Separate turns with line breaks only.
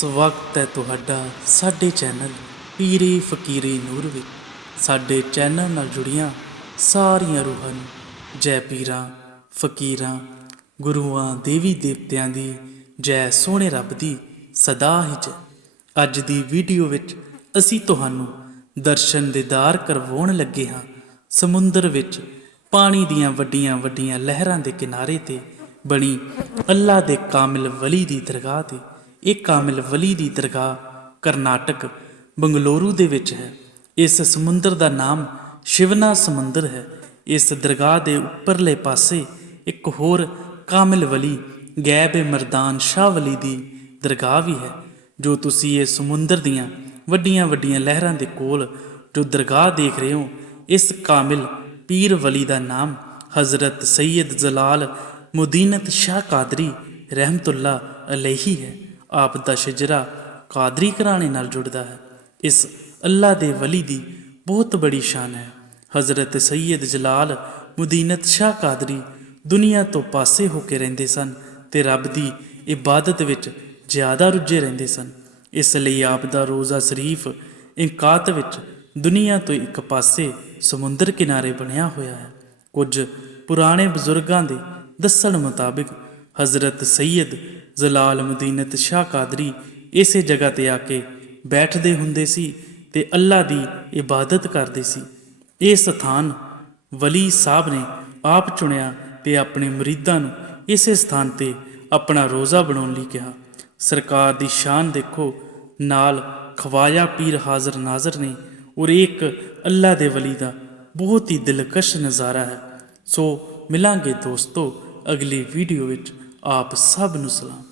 ਸਵਾਗਤ ਹੈ ਤੁਹਾਡਾ ਸਾਡੇ ਚੈਨਲ ਪੀਰੇ ਫਕੀਰੀ ਨੂਰ ਵਿੱਚ। ਸਾਡੇ ਚੈਨਲ ਨਾਲ ਜੁੜੀਆਂ ਸਾਰੀਆਂ ਰੂਹਾਂ ਨੂੰ ਜੈ ਪੀਰਾਂ, ਫਕੀਰਾਂ, ਗੁਰੂਆਂ, ਦੇਵੀ ਦੇਵਤਿਆਂ ਦੀ ਜੈ ਸੋਹਣੇ ਰੱਬ ਦੀ ਸਦਾ ਹੀ ਜੈ ਅੱਜ ਦੀ ਵੀਡੀਓ ਵਿੱਚ ਅਸੀਂ ਤੁਹਾਨੂੰ ਦਰਸ਼ਨ ਦੀਦਾਰ ਕਰਵਾਉਣ ਲੱਗੇ ਹਾਂ। ਸਮੁੰਦਰ ਵਿੱਚ ਪਾਣੀ ਦੀਆਂ ਵੱਡੀਆਂ ਵੱਡੀਆਂ ਲਹਿਰਾਂ ਦੇ ਕਿਨਾਰੇ ਤੇ ਬਣੀ ਅੱਲਾ ਦੇ ਕਾਮਿਲ ਵਲੀ ਦੀ ਦਰਗਾਹ ਤੇ ਇਹ ਕਾਮਿਲ ਵਲੀ ਦੀ ਦਰਗਾਹ ਕਰਨਾਟਕ, ਬੰਗਲੁਰੂ ਦੇ ਵਿੱਚ ਹੈ। ਇਸ ਸਮੁੰਦਰ ਦਾ ਨਾਮ ਸ਼ਿਵਨਾ ਸਮੁੰਦਰ ਹੈ। ਇਸ ਦਰਗਾਹ ਦੇ ਉੱਪਰਲੇ ਪਾਸੇ ਇੱਕ ਹੋਰ ਕਾਮਿਲ ਵਲੀ, ਗੈਬ ਮਰਦਾਨ ਸ਼ਾਹ ਵਲੀ ਦੀ ਦਰਗਾਹ ਵੀ ਹੈ, ਜੋ ਤੁਸੀਂ ਇਹ ਸਮੁੰਦਰ ਦੀਆਂ ਵੱਡੀਆਂ ਵੱਡੀਆਂ ਲਹਿਰਾਂ ਦੇ ਕੋਲ ਜੋ ਦਰਗਾਹ ਦੇਖ ਰਹੇ ਹੋ, ਇਸ ਕਾਮਿਲ ਪੀਰ ਵਲੀ ਦਾ ਨਾਮ ਹਜ਼ਰਤ ਸੈਯਦ ਜਲਾਲ ਮੁਦੀਨਤ ਸ਼ਾਹ ਕਾਦਰੀ ਰਹਿਮਤੁल्ला ਅਲੈਹੀ ਹੈ। ਆਪ ਦਾ ਸ਼ਜਰਾ ਕਾਦਰੀ ਘਰਾਣੇ ਨਾਲ ਜੁੜਦਾ ਹੈ। ਇਸ ਅੱਲਾ ਦੇ ਵਲੀ ਦੀ ਬਹੁਤ ਬੜੀ ਸ਼ਾਨ ਹੈ। ਹਜ਼ਰਤ ਸੈਯਦ ਜਲਾਲ ਮੁਦੀਨਤ ਸ਼ਾਹ ਕਾਦਰੀ ਦੁਨੀਆ ਤੋਂ ਪਾਸੇ ਹੋ ਕੇ ਰਹਿੰਦੇ ਸਨ ਤੇ ਰੱਬ ਦੀ ਇਬਾਦਤ ਵਿੱਚ ਜ਼ਿਆਦਾ ਰੁੱਝੇ ਰਹਿੰਦੇ ਸਨ। ਇਸ ਲਈ ਆਪ ਦਾ ਰੋਜ਼ਾ ਸ਼ਰੀਫ ਇਨਕਾਤ ਵਿੱਚ ਦੁਨੀਆ ਤੋਂ ਇੱਕ ਪਾਸੇ ਸਮੁੰਦਰ ਕਿਨਾਰੇ ਬਣਿਆ ਹੋਇਆ ਹੈ। ਕੁਝ ਪੁਰਾਣੇ ਬਜ਼ੁਰਗਾਂ ਦੇ ਦੱਸਣ ਮੁਤਾਬਿਕ ਹਜ਼ਰਤ ਸੈਯਦ ਜ਼ਲਾਲ ਮਦੀਨਤ ਸ਼ਾਹ ਕਾਦਰੀ ਇਸੇ ਜਗ੍ਹਾ ਤੇ ਆ ਕੇ ਬੈਠਦੇ ਹੁੰਦੇ ਸੀ ਤੇ ਅੱਲਾ ਦੀ ਇਬਾਦਤ ਕਰਦੇ ਸੀ। ਇਹ ਸਥਾਨ ਵਲੀ ਸਾਹਿਬ ਨੇ ਆਪ ਚੁਣਿਆ ਤੇ ਆਪਣੇ ਮੁਰੀਦਾਂ ਨੂੰ ਇਸੇ ਸਥਾਨ ਤੇ ਆਪਣਾ ਰੋਜ਼ਾ ਬਣਾਉਣ ਲਈ ਕਿਹਾ। ਸਰਕਾਰ ਦੀ ਸ਼ਾਨ ਦੇਖੋ, ਨਾਲ ਖਵਾਜਾ ਪੀਰ ਹਾਜ਼ਰ ਨਾਜ਼ਰ ਨੇ ਔਰ ਇੱਕ ਅੱਲਾ ਦੇ ਵਲੀ ਦਾ ਬਹੁਤ ਹੀ ਦਿਲਕਸ਼ ਨਜ਼ਾਰਾ ਹੈ। ਸੋ ਮਿਲਾਂਗੇ ਦੋਸਤੋ, ਅਗਲੀ ਵੀਡੀਓ ਵਿੱਚ ਆਪ ਸਭ ਨੂੰ ਸਲਾਮ।